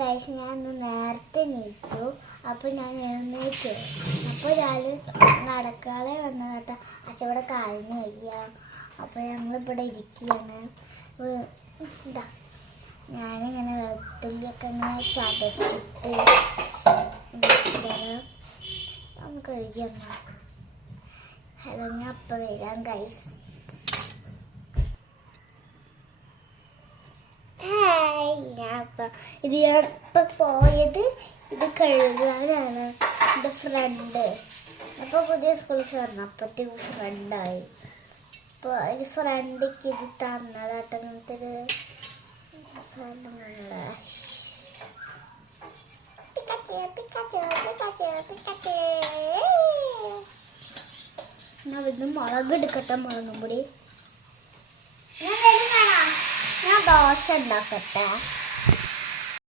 Guys ഞാൻ നേരത്തെ നീറ്റു. അപ്പോൾ ഞാൻ എഴുന്നേറ്റു. അപ്പോൾ ഞാൻ നടക്കാതെ വന്നതാട്ടോ. അച്ഛവിടെ കാലിന് വയ്യ. അപ്പോൾ ഞങ്ങളിവിടെ ഇരിക്കുകയാണ്. ഇതാ ഞാനിങ്ങനെ വെളുത്തുള്ളിയൊക്കെ ഇങ്ങനെ ചതച്ചിട്ട് നമുക്ക് കഴിക്കാം. ഹലോ, ഞാൻ അപ്പം വരാം ഗൈസ്. ഇത് ഞാൻ ഇപ്പം പോയത് ഇത് കഴുകാനാണ്. എൻ്റെ ഫ്രണ്ട് അപ്പോൾ പുതിയ സ്കൂളിൽ ചേർന്നു. അപ്പത്തേക്ക് ഫ്രണ്ടായി. അപ്പോൾ ഒരു ഫ്രണ്ടിക്ക് ഇത് തന്നതാട്ടോ. അങ്ങനത്തെ ഒരു സാധനമുള്ള ഞാൻ ഇന്ന് മുളക് എടുക്കട്ടെ. മുളകും പൊടി ഞാൻ ദോശ ഉണ്ടാക്കട്ടെ.